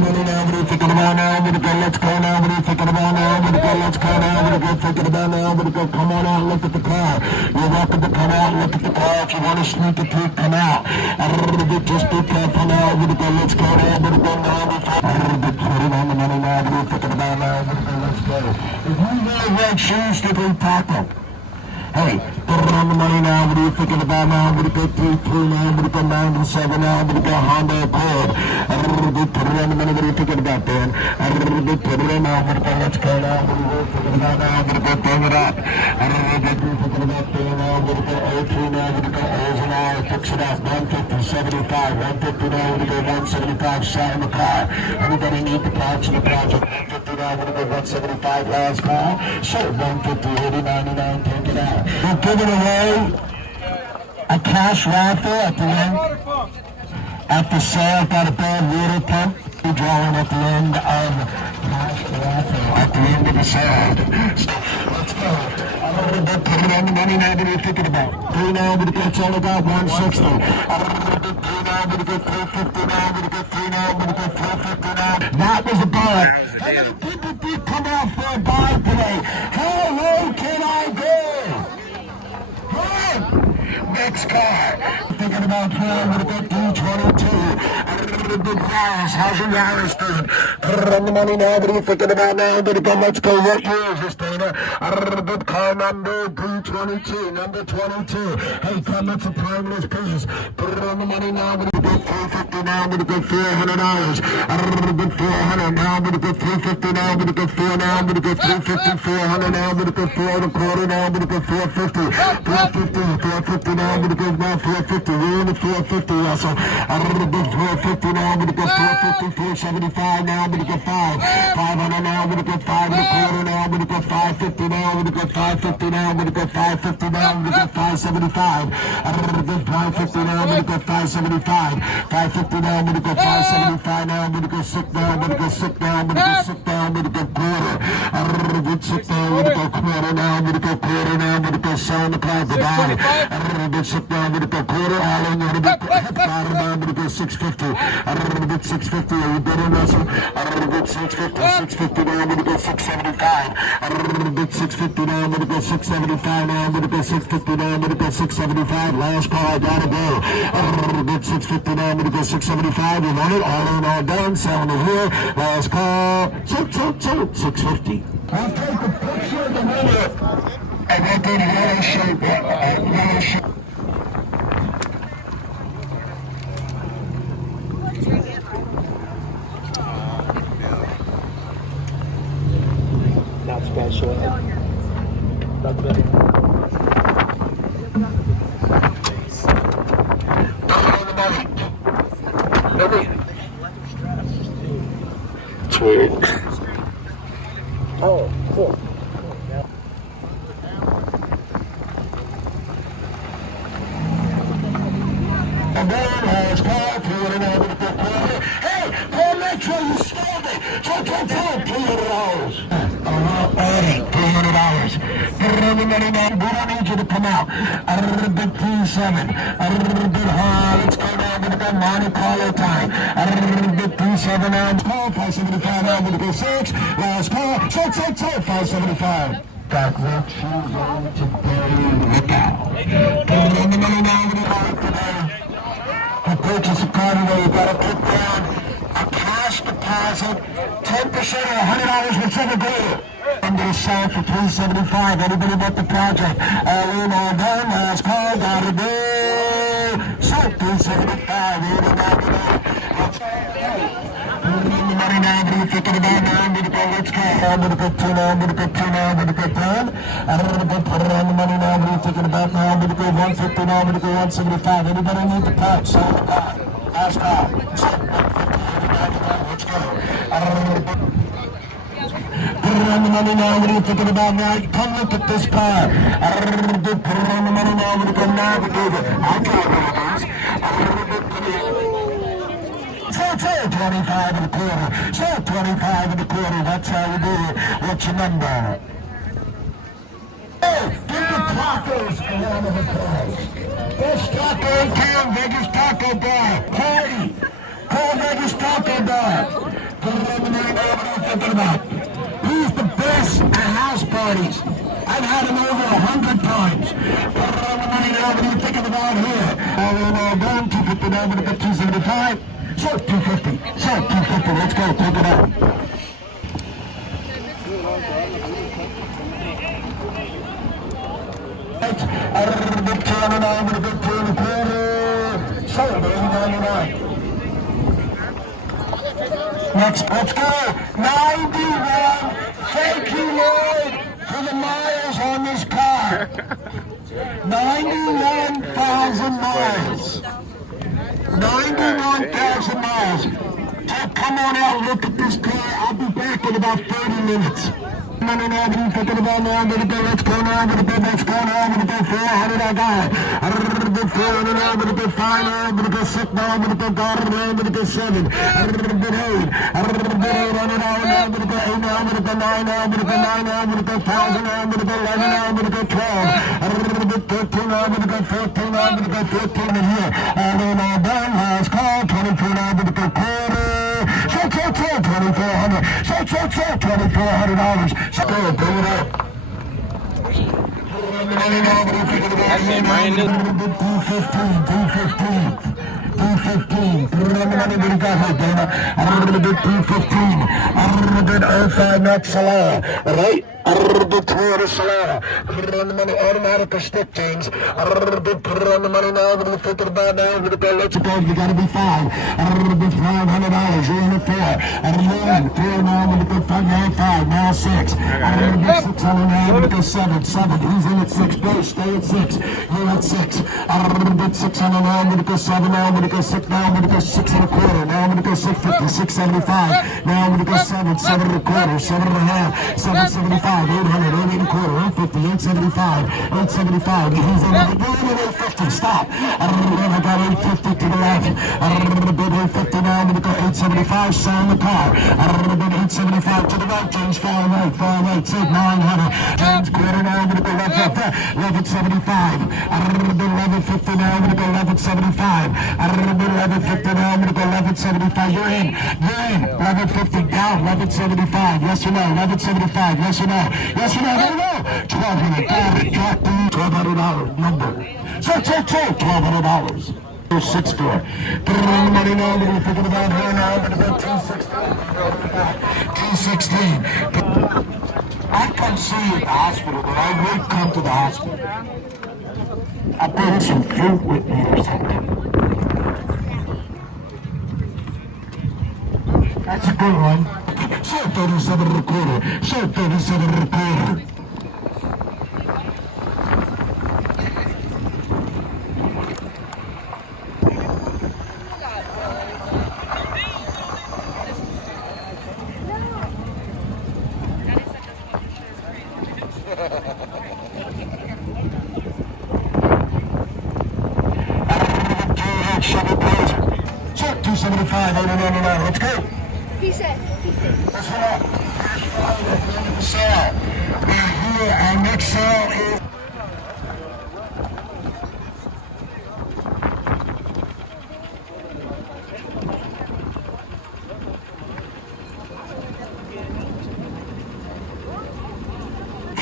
money now, what are you thinking about now? I'm gonna go, let's go now, what are you thinking about now? I'm gonna go, let's go now, I'm gonna go, thinking about now, I'm gonna go, come on out, look at the car. You're welcome to come out, look at the car. If you want to sneak a peek, come out. Just be careful now, I'm gonna go, let's go now, I'm gonna go now. Putting on the money now, what are you thinking about now? I'm gonna go, let's go. If you wear red shoes, they bring taco. Hey, put it on the money now. What are you thinking about now? I'm gonna go 3-2 now. I'm gonna go 9-7 now. I'm gonna go Honda Accord. Put it on the money. What are you thinking about, Dan? Put it in now. I'm gonna go, let's go now. What are you thinking about now? I'm gonna go bring it up. What are you thinking about, Dan? Now I'm gonna go 03 now. I'm gonna go O's and R. Fix it up. 150, 75. 150 now. I'm gonna go 175. Sat in the car. Anybody need the parts in the project? 150 now. I'm gonna go 175. Last call. So 150, 80, 99. Take it out. We're giving away a cash raffle at the end. At the sale, got a bad water pump. We're drawing at the end of cash raffle at the end of the sale. So, let's go. Put it on the money now. What are you thinking about? 3 now, but it's all about 160. 3 now, but it's 350 now, but it's 3 now, but it's 350 now. That was a buy. How many people did come out for a buy today? How low can I go? Next car. Thinking about playing with a D22. Big Yaris. How's your Yaris doing? Put it on the money now. What are you thinking about now? But again, let's go. What year is this, Dana? Good car number D22. Number 22. Hey, come, it's a timeless piece. Put it on the money now. What are you good? 350 now. What are you good? $400. Good 400 now. What are you good? 350 now. What are you good? 4 now. What are you good? 350. 400 now. What are you good? 4 and a quarter now. What are you good? 450. 450 now. I'm gonna go now 450. We're in the 450 also. I'm gonna go 450 now. I'm gonna go 450, 475 now. I'm gonna go 500 now. I'm gonna go 5 and a quarter now. I'm gonna go 550 now. I'm gonna go 550 now. I'm gonna go 550 now. I'm gonna go 575. I'm gonna go 550 now. I'm gonna go 575. 550 now. I'm gonna go 575 now. I'm gonna go sick now. I'm gonna go sick now. I'm gonna go sick now. I'm gonna go quarter. I'm gonna go sick now. I'm gonna go quarter now. I'm gonna go quarter now. I'm gonna go sell the car. Goodbye. Sit down with a quarter all in, I'm going to go 650. I'm going to get 650. Are you better, Russell? I'm going to get 650. 650 now. I'm going to go 675. I'm going to get 650 now. I'm going to go 675 now. I'm going to go 650 now. I'm going to go 675. Last call, I gotta go. I'm going to get 650 now. I'm going to go 675. You want it? All in, all done. Sound of here. Last call. 650. I'll take a picture of the winner. And we'll do the yellow shirt. Yellow shirt. Not special. Not better. It's weird. Oh, cool. Hey, Paul Metro, you stole it. $200. $300. Put it on the money now. We don't need you to come out. Big 3-7. Big hard. Let's go now. I'm going to go Monte Carlo time. Big 3-7 now. Call 575 now. I'm going to go 6. Last call. 6. 575. Got what you want today. Look out. Put it on the money now. I'm going to go today. To purchase a car today, you gotta put down a cash deposit, 10% or $100 whichever day. I'm gonna sell for $375. Anybody want the project? All in, all done. Last call, gotta do. So $375. Money now, what are you thinking about now? I'm gonna go, let's go. I'm gonna go 2 now, I'm gonna go 2 now, I'm gonna go 10. I'm gonna go put it on the money now, what are you thinking about now? I'm gonna go 150 now, I'm gonna go 175. Anybody need the part? Sell the car. Last call. So 150, let's go. Put it on the money now, what are you thinking about now? Come look at this car. Put it on the money now, I'm gonna go navigate it. I'll drive one of these. So 25 and a quarter. So 25 and a quarter. That's how you do it. What's your number? Hey, give the tacos a round of applause. Best taco in town, Vegas Taco Bar. Party. Call Vegas Taco Bar. Put it on the money now. What are you thinking about? Who's the best at house parties? I've had him over 100 times. Put it on the money now. What are you thinking about here? All in, all down. 250 now. We're going to get 275. So 250. So 250. Let's go. Take it out. I'm going to turn it on. I'm going to get 2 and a quarter. So 8.99. Next, let's go. 91. Thank you, Lord, for the miles on this car. 91,000 miles. 91,000 miles. Come on out and look at this car. I'll be back in about 30 minutes. Money now, what are you thinking about now? I'm going to go, let's go now, I'm going to go, let's go now, I'm going to go 400, I got it. I'm going to go 400 now, I'm going to go 5 now, I'm going to go 6 now, I'm going to go God now, I'm going to go 7. I'm going to go 8. I'm going to go 800 now, I'm going to go 8 now, I'm going to go 9 now, I'm going to go 9 now, I'm going to go 1,000 now, I'm going to go 11 now, I'm going to go 12. I'm going to go 13 now, I'm going to go 14 now, I'm going to go 15 in here. All in, all down, last call, 24 now, I'm going to go quarter. So, $2,400. So, $2,400. So, go, bring it up. That shit brand new. 215. 215. Put it on the money. What do you got here, Dana? I'm going to do 215. I'm going to do 05 Max Solara. Right? I'm going to do Toyota Solara. Put it on the money. Automatic or stick change. I'm going to put it on the money now. What are you thinking about now? I'm going to go. Let's go. You got to be 5. I'm going to do $500. You're in it 4. I'm going to do 4 now. I'm going to go 5 now. 5 now 6. I'm going to do 600 now. I'm going to go 7. 7. He's in at 6. Bro, stay at 6. You're at 6. I'm going to do 600 now. I'm going to go 7 now. I'm going to go 6 now. I'm going to go 6 and a quarter. Now I'm going to go 650. 675. Now I'm going to go 7. 7 and a quarter. 7 and a half. 775. 800. 8 and a quarter. 850. 875. 875. He's in at 850. Stop. I got 850 to the left. I'm going to bid 850 now. I'm going to go 875. Sign the car. I'm going to bid 875 to the right. James 508. 508. Take 900. James quarter now. I'm going to go 1175. I'm going to bid 1150 now. I'm going to go 1175. I'm going to bid 1150 now. I'm going to go 1175. You're in. You're in. 1150 down. 1175. Yes or no? 1175. Yes or no? Yes or no? There we go. 1,200. Got it. Drop the $1,200 number. So $1,200. 6 door. Put it on the money now. What are you thinking about here now? I'm going to go 216. 216. I come see you at the hospital, but I would come to the hospital. I bring some fruit with me or something. That's a good one. Show 37 and a quarter. Show 37 and a quarter. Check 275, 899, let's go. He said. Let's hold up. The sale. We're here, our next sale is...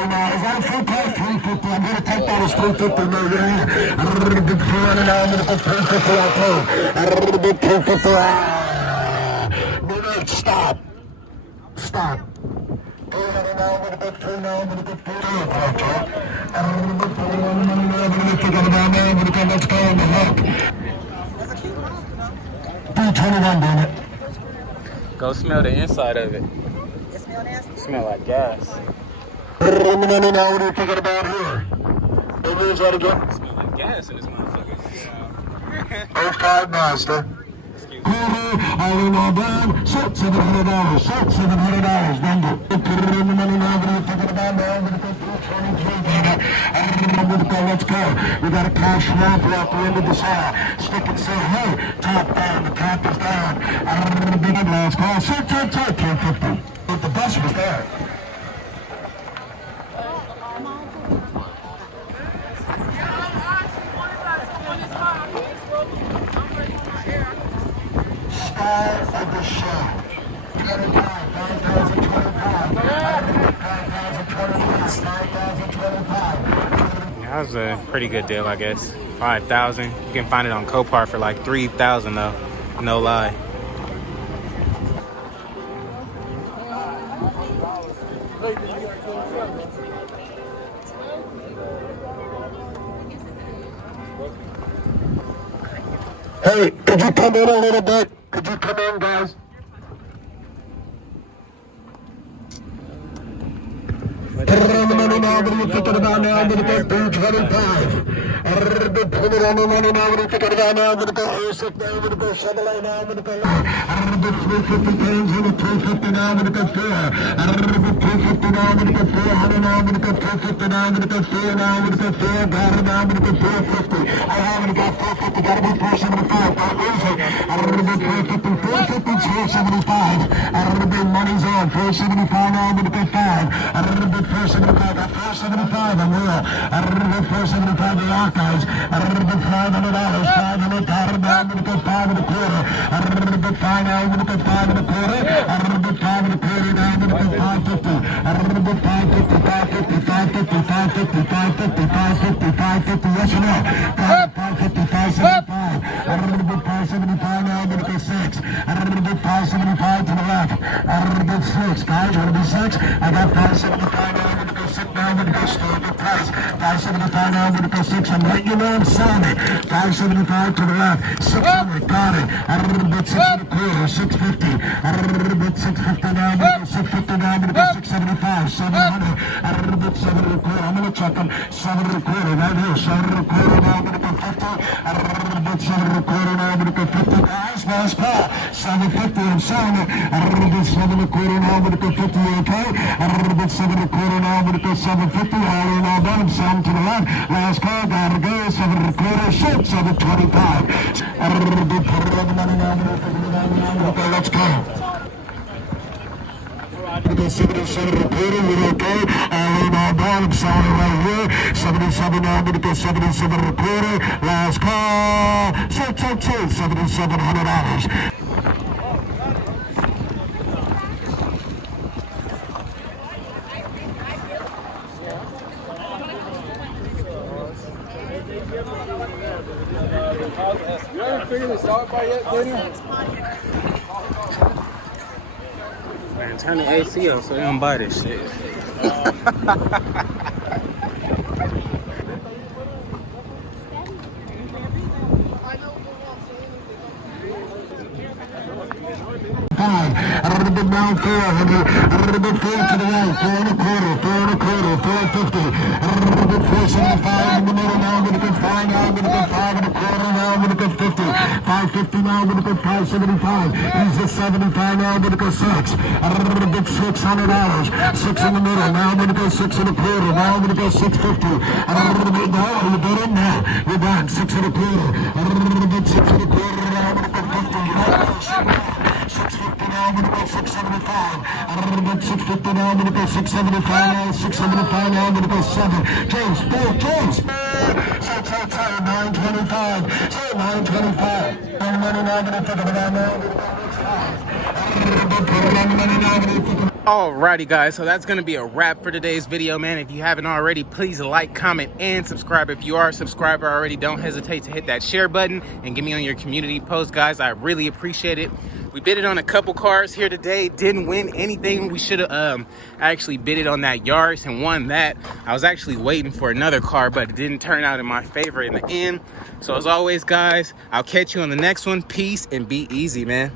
Now, is that a full price? 350. I'm going to take that as 350. No, you're here. I'm going to do 200 now. I'm going to put 350 out there. I'm going to do 350 out. No, stop. Stop. 200 now. I'm going to put 2 now. I'm going to put 2 out there. I'm going to put 2 on the money now. I'm going to forget about now. I'm going to go, let's go on the hook. 321, damn it. Go smell the inside of it. It smell nasty? Smell like gas. Put it on the money now. What are you thinking about here? Maybe it's out again. Smell like gas in this motherfucker. 05 Master. All in all down, short $700, short $700, number. Put it in the money now, what are you thinking about now? I'm going to go 223, baby. I'm going to go, let's go. We got a cash raffle at the end of this hour. Stick and say, hey, top down, the top is down. I'm going to be the last call, short, 250. The bus was there. Star of the show. That was a pretty good deal, I guess. 5,000. You can find it on Copart for like 3,000 though. No lie. Hey, could you come in a little bit? Could you come in, guys? Put it on the money now, what are you thinking about now? I'm gonna go 225. Put it on the money now, what are you thinking about now? I'm gonna go Asic now, I'm gonna go Chevrolet now, I'm gonna go the 350 pounds and the 250 now, I'm gonna go 4. The 250 now, I'm gonna go 400 now, I'm gonna go 250 now, I'm gonna go 4 now, I'm gonna go 4, got it now, I'm gonna go 450. I haven't got 450, gotta be 475, don't lose it. The 350, 450, 475. The money's on, 475 now, I'm gonna go 5. The 475, got 475, I'm real. The 475, the lock guys. The $500, 500, got it now, I'm gonna go 5 and a quarter. The 5 now, I'm gonna go 5 and a quarter. The 5 and a quarter now, I'm gonna go 550. The 550, 550, 550, 550, 550, 550, 550, yes or no? 550, 575. The 575 now, I'm gonna go 6. The 575 to the left. The 6, guys, wanna be 6? I got 575 now, I'm gonna go 6 now, I'm gonna go store the price. 575 now, I'm gonna go 6. I'm letting you know I'm selling it. 575 to the left. 600, got it. Bit 6 and a quarter, 650. Bit 650 now, I'm gonna go 650 now, I'm gonna go 675, 700. Bit 7 and a quarter, I'm gonna check them. 7 and a quarter, right here. 7 and a quarter now, I'm gonna go 50. Bit 7 and a quarter now, I'm gonna go 50. Guys, last call. 750, I'm selling it. Bit 7 and a quarter now, I'm gonna go 50, okay? Bit 7 and a quarter now, I'm gonna go 750. All in, all done, I'm selling to the left. Last call, gotta go. 7 and a quarter, shoot, 725. Bit put it on the money now, I'm gonna go 59 now. Okay, let's go. We go 77 and a quarter, we're okay. All in, all done, I'm selling it right here. 77 now, I'm gonna go 77 and a quarter. Last call, shoot, $7,700. You haven't figured this out by yet, Daniel? Man, turn the AC on so they don't buy this shit. A little bit down 400, a little bit 4 to the right, 4 and a quarter, 4 and a quarter, 450, a little bit 475 in the middle, now I'm gonna go 5, now I'm gonna go 5 and a quarter, now I'm gonna go 50, 550 now I'm gonna go 575, he's at 75 now I'm gonna go 6, a little bit $600, 6 in the middle, now I'm gonna go 6 and a quarter, now I'm gonna go 650, a little bit now, you get in now, you're done, 6 and a quarter, a little bit 6 and a quarter, now I'm gonna go 50, you know, 650 now, I'm gonna go 675. I'm gonna go 650 now, I'm gonna go 675 now, 675 now, I'm gonna go 7. James, 4, James. So, 925. So, 925. I'm money now, I'm gonna take it around now. Alrighty guys, so that's gonna be a wrap for today's video, man. If you haven't already, please like, comment, and subscribe. If you are a subscriber already, don't hesitate to hit that share button and get me on your community post, guys. I really appreciate it. We bidded on a couple cars here today, didn't win anything. We should have actually bidded on that Yaris and won that. I was actually waiting for another car, but it didn't turn out in my favor in the end. So as always, guys, I'll catch you on the next one. Peace and be easy, man.